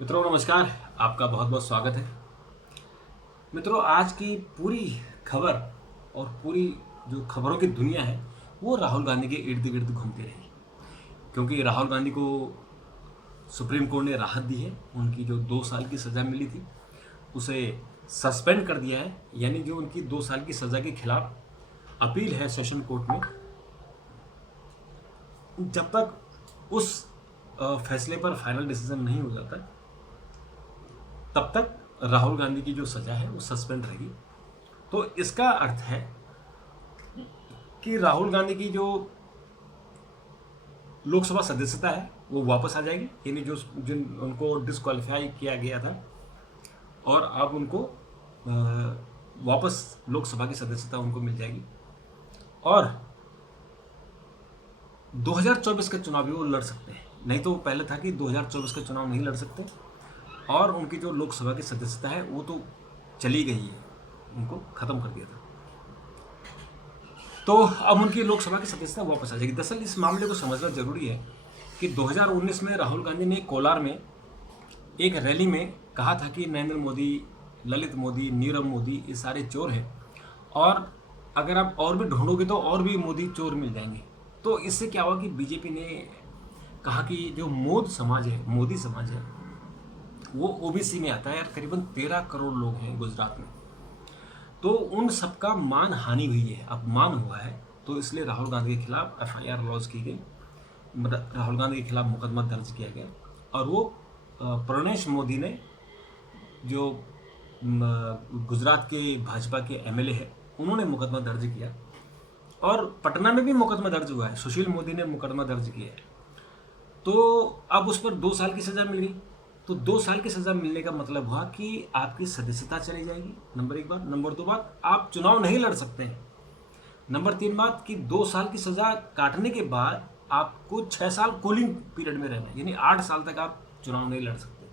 मित्रों नमस्कार। आपका बहुत बहुत स्वागत है। मित्रों आज की पूरी खबर और पूरी जो खबरों की दुनिया है वो राहुल गांधी के इर्द गिर्द घूमती रही, क्योंकि राहुल गांधी को सुप्रीम कोर्ट ने राहत दी है। उनकी जो 2 साल की सज़ा मिली थी उसे सस्पेंड कर दिया है, यानी जो उनकी 2 साल की सज़ा के खिलाफ अपील है सेशन कोर्ट में, जब तक उस फैसले पर फाइनल डिसीजन नहीं हो जाता तब तक राहुल गांधी की जो सज़ा है वो सस्पेंड रहेगी। तो इसका अर्थ है कि राहुल गांधी की जो लोकसभा सदस्यता है वो वापस आ जाएगी, यानी जो जिन उनको डिस्क्वालीफाई किया गया था और अब उनको वापस लोकसभा की सदस्यता उनको मिल जाएगी। और 2024 के चुनाव भी वो लड़ सकते हैं। नहीं तो पहले था कि 2024 के चुनाव नहीं लड़ सकते, और उनकी जो लोकसभा की सदस्यता है वो तो चली गई है, उनको ख़त्म कर दिया था। तो अब उनकी लोकसभा की सदस्यता वापस आ जाएगी। दरअसल इस मामले को समझना जरूरी है कि 2019 में राहुल गांधी ने कोलार में एक रैली में कहा था कि नरेंद्र मोदी, ललित मोदी, नीरव मोदी ये सारे चोर हैं, और अगर आप और भी ढूंढोगे तो और भी मोदी चोर मिल जाएंगे। तो इससे क्या हुआ कि बीजेपी ने कहा कि जो मोदी समाज है वो ओबीसी में आता है, और करीबन 13 करोड़ लोग हैं गुजरात में। तो उन सबका मान हानि हुई है, अपमान हुआ है। तो इसलिए राहुल गांधी के खिलाफ एफआईआर लॉन्च की गई, राहुल गांधी के खिलाफ मुकदमा दर्ज किया गया। और वो प्रणेश मोदी ने, जो गुजरात के भाजपा के एमएलए है, उन्होंने मुकदमा दर्ज किया। और पटना में भी मुकदमा दर्ज हुआ है, सुशील मोदी ने मुकदमा दर्ज किया है। तो अब उस पर 2 साल की सज़ा मिल गई। तो 2 साल की सज़ा मिलने का मतलब हुआ कि आपकी सदस्यता चली जाएगी, नंबर 1 बात। नंबर 2 बात, आप चुनाव नहीं लड़ सकते हैं। नंबर 3 बात कि 2 साल की सज़ा काटने के बाद आपको 6 साल कूलिंग पीरियड में रहना है, यानी 8 साल तक आप चुनाव नहीं लड़ सकते।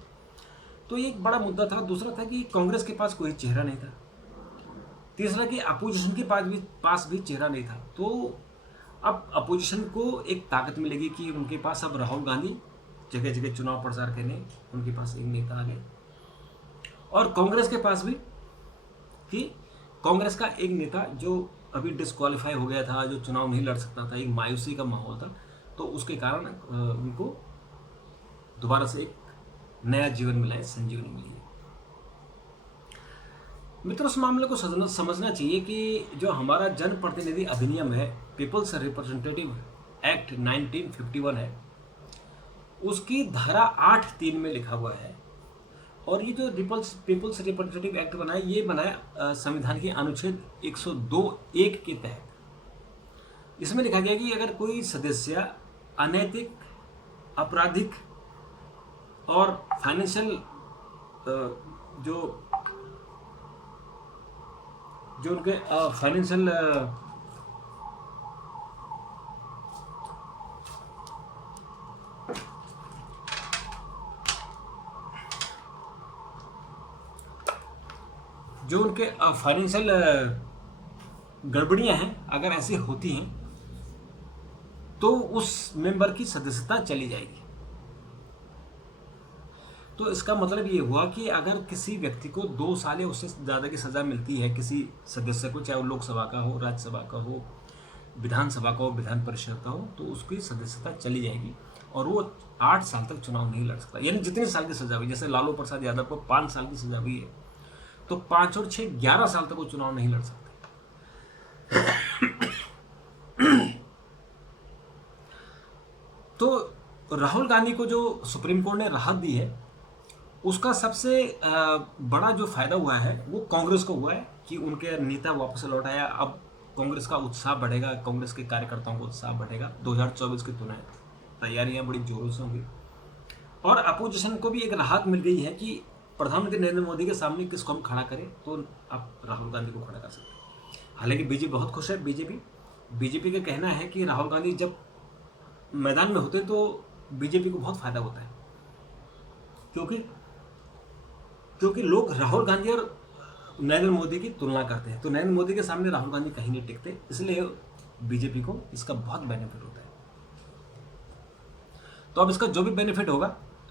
तो ये एक बड़ा मुद्दा था। दूसरा था कि कांग्रेस के पास कोई चेहरा नहीं था। तीसरा कि अपोजिशन के पास भी चेहरा नहीं था। तो अब अपोजिशन को एक ताकत मिलेगी कि उनके पास अब राहुल गांधी जगह जगह चुनाव प्रचार करने उनके पास एक नेता आ गए। और कांग्रेस के पास भी, कि कांग्रेस का एक नेता जो अभी डिस्क्वालीफाई हो गया था, जो चुनाव नहीं लड़ सकता था, एक मायूसी का माहौल था, तो उसके कारण उनको दोबारा से एक नया जीवन मिला है, संजीवनी मिली है। मित्रों इस मामले को समझना चाहिए कि जो हमारा जनप्रतिनिधि अधिनियम है, पीपल्स रिप्रेजेंटेटिव एक्ट 1951 है, उसकी धारा 8(3) में लिखा हुआ है। और ये जो पीपल्स रिप्रेजेंटेटिव एक्ट बनाया, ये बनाया संविधान के अनुच्छेद 102(1) के तहत। इसमें लिखा गया कि अगर कोई सदस्य अनैतिक, आपराधिक और फाइनेंशियल जो उनके फाइनेंशियल जो उनके फाइनेंशियल गड़बड़ियां हैं, अगर ऐसी होती हैं तो उस मेंबर की सदस्यता चली जाएगी। तो इसका मतलब ये हुआ कि अगर किसी व्यक्ति को 2 साल या उससे ज़्यादा की सज़ा मिलती है, किसी सदस्य को, चाहे वो लोकसभा का हो, राज्यसभा का हो, विधानसभा का हो, विधान परिषद का हो, तो उसकी सदस्यता चली जाएगी और वो 8 साल तक चुनाव नहीं लड़ सकता। यानी जितने साल की सज़ा हुई, जैसे लालू प्रसाद यादव को 5 साल की सज़ा हुई है, तो 5 और 6 11 साल तक वो चुनाव नहीं लड़ सकते। तो राहुल गांधी को जो सुप्रीम कोर्ट ने राहत दी है, उसका सबसे बड़ा जो फायदा हुआ है वो कांग्रेस को हुआ है कि उनके नेता वापस लौट आया। अब कांग्रेस का उत्साह बढ़ेगा, कांग्रेस के कार्यकर्ताओं का उत्साह बढ़ेगा। 2024 की तैयारियां बड़ी जोरों से होंगी। और अपोजिशन को भी एक राहत मिल गई है कि प्रधानमंत्री नरेंद्र मोदी के सामने किसको हम खड़ा करें, तो आप राहुल गांधी को खड़ा कर सकते हैं। हालांकि बीजेपी बहुत खुश है। बीजेपी का कहना है कि राहुल गांधी जब मैदान में होते तो बीजेपी को बहुत फायदा होता है, क्योंकि लोग राहुल गांधी और नरेंद्र मोदी की तुलना करते हैं। तो नरेंद्र मोदी के सामने राहुल गांधी कहीं नहीं टिकते, इसलिए बीजेपी को इसका बहुत बेनिफिट होता है। तो अब इसका जो भी बेनिफिट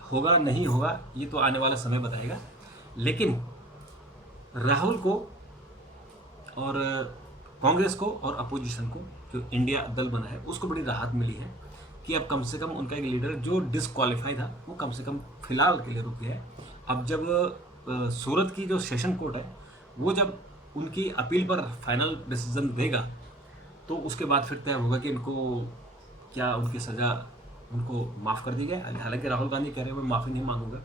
होगा नहीं होगा ये तो आने वाला समय बताएगा, लेकिन राहुल को और कांग्रेस को और अपोजिशन को, जो इंडिया दल बना है, उसको बड़ी राहत मिली है कि अब कम से कम उनका एक लीडर जो डिसक्वालीफाई था वो कम से कम फिलहाल के लिए रुक गया है। अब जब सूरत की जो सेशन कोर्ट है वो जब उनकी अपील पर फाइनल डिसीजन देगा तो उसके बाद फिर तय होगा कि इनको क्या उनकी सज़ा उनको माफ़ कर दी गई। हालांकि राहुल गांधी कह रहे हैं मैं माफ़ी नहीं मांगूंगा,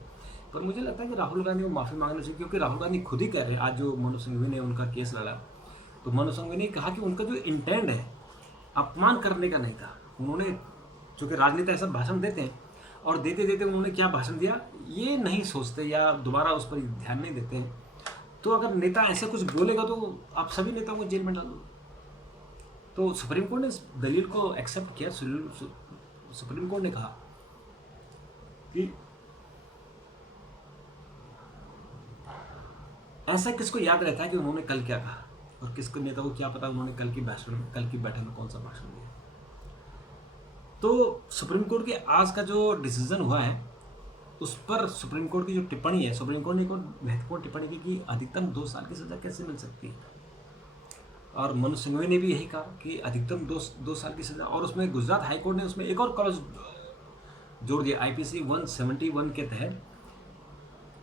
पर मुझे लगता है कि राहुल गांधी को माफ़ी मांगना चाहिए, क्योंकि राहुल गांधी खुद ही कह रहे हैं, आज जो मनु सिंघवी ने उनका केस लड़ा तो मनु सिंघवी ने कहा कि उनका जो इंटेंट है अपमान करने का नहीं था। उन्होंने, चूँकि राजनेता ऐसा भाषण देते हैं और देते देते उन्होंने क्या भाषण दिया ये नहीं सोचते या दोबारा उस पर ध्यान नहीं देते हैं। तो अगर नेता ऐसे कुछ बोलेगा तो आप सभी नेताओं को जेल में डाल दो। तो सुप्रीम कोर्ट ने इस दलील को एक्सेप्ट किया। सुप्रीम कोर्ट ने कहा कि ऐसा किसको याद रहता है कि उन्होंने कल क्या कहा, और किसको नेता को क्या पता उन्होंने कल की बैठक में कौन सा भाषण दिया। तो सुप्रीम कोर्ट के आज का जो डिसीजन हुआ है उस पर सुप्रीम कोर्ट की जो टिप्पणी है, सुप्रीम कोर्ट ने एक और महत्वपूर्ण टिप्पणी की कि अधिकतम 2 साल की सज़ा कैसे मिल सकती है। और मनु सिंघवी ने भी यही कहा कि अधिकतम 2 साल की सज़ा। और उसमें गुजरात हाई कोर्ट ने उसमें एक और क्लॉज जोड़ दिया, IPC 171 के तहत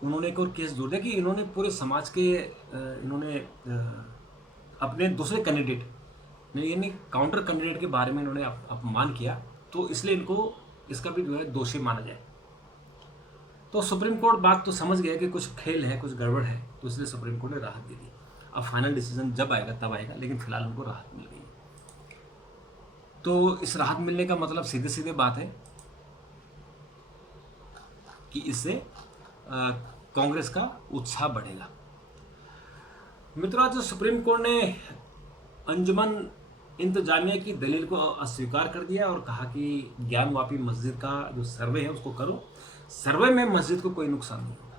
उन्होंने एक और केस जोड़ दिया कि इन्होंने पूरे समाज के इन्होंने अपने दूसरे कैंडिडेट यानी काउंटर कैंडिडेट के बारे में इन्होंने अपमान किया, तो इसलिए इनको इसका भी जो है दोषी माना जाए। तो सुप्रीम कोर्ट बात तो समझ गया कि कुछ खेल है, कुछ गड़बड़ है, तो इसलिए सुप्रीम कोर्ट ने राहत दे दी। अब फाइनल डिसीजन जब आएगा तब आएगा, लेकिन फिलहाल उनको राहत मिल गई। तो इस राहत मिलने का मतलब सीधे सीधे बात है कि इससे कांग्रेस का उत्साह बढ़ेगा। मित्रों, आज सुप्रीम कोर्ट ने अंजुमन इंतजामिया की दलील को अस्वीकार कर दिया और कहा कि ज्ञानवापी मस्जिद का जो सर्वे है उसको करो। सर्वे में मस्जिद को कोई नुकसान नहीं होगा,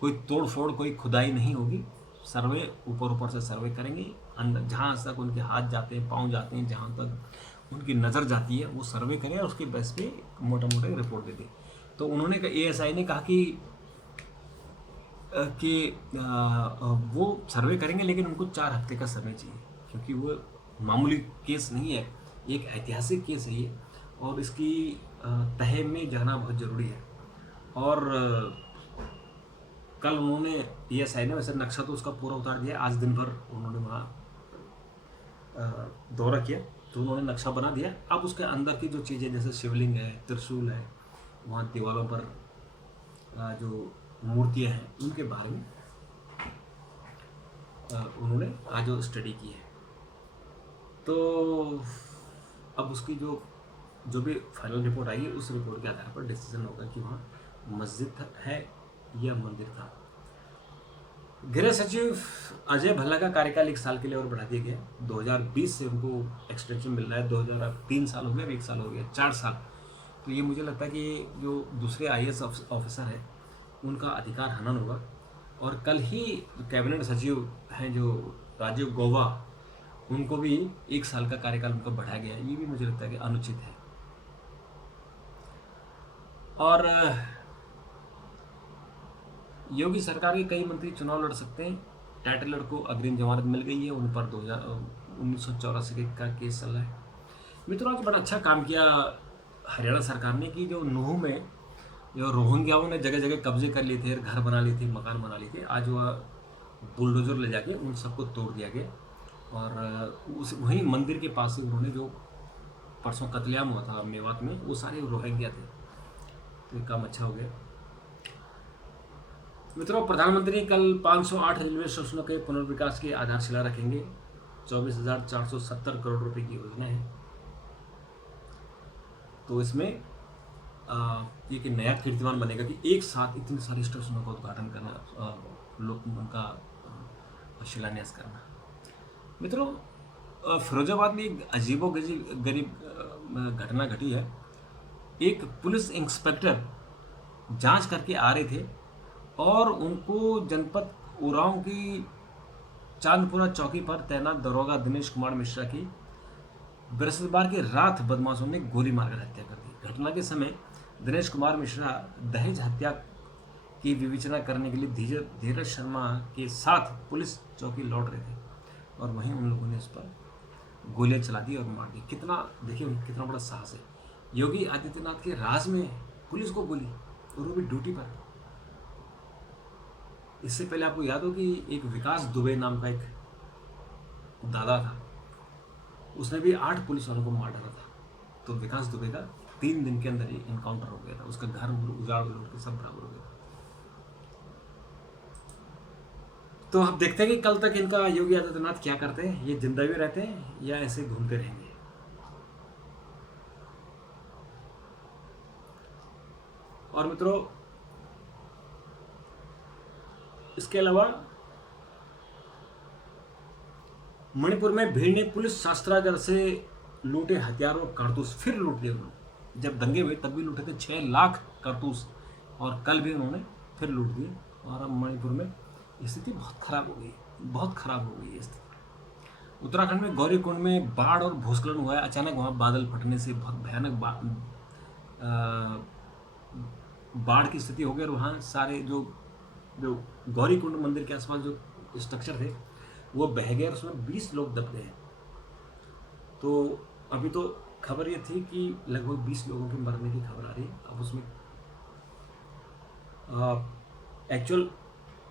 कोई तोड़ फोड़ कोई खुदाई नहीं होगी। सर्वे ऊपर से सर्वे करेंगे, अंदर जहाँ तक उनके हाथ जाते हैं, पाँव जाते हैं, जहाँ तक उनकी नज़र जाती है वो सर्वे करें और उसके बेस पे मोटा मोटा रिपोर्ट दे दें। तो उन्होंने ASI ने कहा कि वो सर्वे करेंगे, लेकिन उनको 4 हफ्ते का समय चाहिए, क्योंकि वो मामूली केस नहीं है, एक ऐतिहासिक केस है ये, और इसकी तह में जाना बहुत ज़रूरी है। और कल उन्होंने ASI ने वैसे नक्शा तो उसका पूरा उतार दिया, आज दिन भर उन्होंने वहाँ दौरा किया तो उन्होंने नक्शा बना दिया। अब उसके अंदर की जो चीज़ें जैसे शिवलिंग है, त्रिशूल है, वहाँ दीवारों पर जो मूर्तियाँ हैं उनके बारे में उन्होंने आज स्टडी की है। तो अब उसकी जो भी फाइनल रिपोर्ट आएगी उस रिपोर्ट के आधार पर डिसीजन होगा कि वहाँ मस्जिद है या मंदिर था। गृह सचिव अजय भल्ला का कार्यकाल 1 साल के लिए और बढ़ा दिया गया। 2020 से उनको एक्सटेंशन मिल रहा है। 2003 साल हो गया, अब 1 साल हो गया, 4 साल। तो ये मुझे लगता है कि जो दूसरे IAS ऑफिसर हैं उनका अधिकार हनन होगा। और कल ही कैबिनेट सचिव हैं जो राजीव गौबा, उनको भी 1 साल का कार्यकाल उनका बढ़ाया गया है। ये भी मुझे लगता है कि अनुचित है। और योगी सरकार के कई मंत्री चुनाव लड़ सकते हैं। टाइटलर को अग्रिम जमानत मिल गई है, उन पर 1984 का केस चल रहा है। मित्रों, आज बड़ा अच्छा काम किया हरियाणा सरकार ने कि जो नूह में जो रोहिंग्याओं ने जगह जगह कब्जे कर लिए थे, घर बना लिए थे, मकान बना लिए थे, आज वह बुलडोजर ले जाके उन सबको तोड़ दिया गया। और उस वहीं मंदिर के पास से उन्होंने जो परसों कत्लेआम हुआ था मेवात में, वो सारे रोहिंग्या थे। तो ये काम अच्छा हो गया। मित्रों, प्रधानमंत्री कल 508 रेलवे स्टेशनों के पुनर्विकास की आधारशिला रखेंगे। 24,470 करोड़ रुपए की योजना है। तो इसमें एक नया कीर्तिमान बनेगा कि एक साथ इतने सारे स्टेशनों का उद्घाटन करना, लोग उनका शिलान्यास करना। मित्रों, फिरोजाबाद में एक अजीबोगरीब घटना घटी है। एक पुलिस इंस्पेक्टर जांच करके आ रहे थे और उनको जनपद उरांव की चांदपुरा चौकी पर तैनात दरोगा दिनेश कुमार मिश्रा की बृहस्पतिवार की रात बदमाशों ने गोली मारकर हत्या कर दी। घटना के समय दिनेश कुमार मिश्रा दहेज हत्या की विवेचना करने के लिए धीरज शर्मा के साथ पुलिस चौकी लौट रहे थे और वहीं उन लोगों ने उस पर गोलियां चला दी और मार दी। कितना देखिए कितना बड़ा साहस है। योगी आदित्यनाथ के राज में पुलिस को गोली, और वो भी ड्यूटी पर। इससे पहले आपको याद हो कि एक विकास दुबे नाम का एक दादा था, उसने भी 8 पुलिस वालों को मार डाला था। तो विकास दुबे का 3 दिन के अंदर ही एनकाउंटर हो गया था, उसका घर उजाड़ के सब बराबर हो गया। तो अब देखते हैं कि कल तक इनका योगी आदित्यनाथ क्या करते हैं, ये जिंदा भी रहते हैं या ऐसे घूमते रहेंगे। और मित्रों, इसके अलावा मणिपुर में भीड़ ने पुलिस शस्त्रागार से लूटे हथियार और कारतूस, फिर लूट लिए उन्होंने। जब दंगे हुए तब भी लूटे थे 6 लाख कारतूस, और कल भी उन्होंने फिर लूट दिए। और अब मणिपुर में स्थिति बहुत खराब हो गई, बहुत खराब हो गई है स्थिति। उत्तराखंड में गौरीकुंड में बाढ़ और भूस्खलन हुआ है। अचानक वहाँ बादल फटने से बहुत भयानक बाढ़ की स्थिति हो गई, और वहाँ सारे जो गौरीकुंड मंदिर के आसपास जो स्ट्रक्चर थे वो बह गए और उसमें 20 लोग दब गए। तो अभी तो खबर ये थी कि लगभग 20 लोगों के मरने की खबर आ रही है। अब उसमें एक्चुअल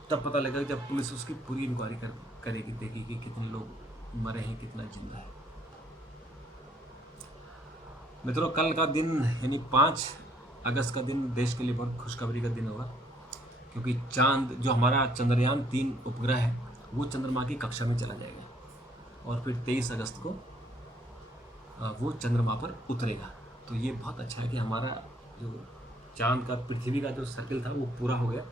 तब पता लगा जब पुलिस उसकी पूरी इंक्वायरी करेगी, देखेगी कि कितने लोग मरे हैं, कितना जिंदा है। मित्रों, कल का दिन यानी 5 अगस्त का दिन देश के लिए बहुत खुशखबरी का दिन होगा, क्योंकि चांद जो हमारा चंद्रयान 3 उपग्रह है वो चंद्रमा की कक्षा में चला जाएगा और फिर 23 अगस्त को वो चंद्रमा पर उतरेगा। तो ये बहुत अच्छा है कि हमारा जो चांद का पृथ्वी का जो सर्किल था वो पूरा हो गया,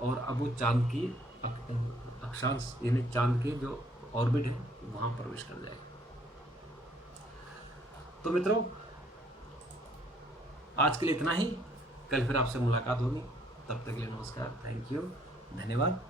और अब वो चांद की अक्षांश यानी चांद के जो ऑर्बिट है वहाँ प्रवेश कर जाएगा। तो मित्रों, आज के लिए इतना ही। कल फिर आपसे मुलाकात होगी। तब तक के लिए नमस्कार, थैंक यू, धन्यवाद।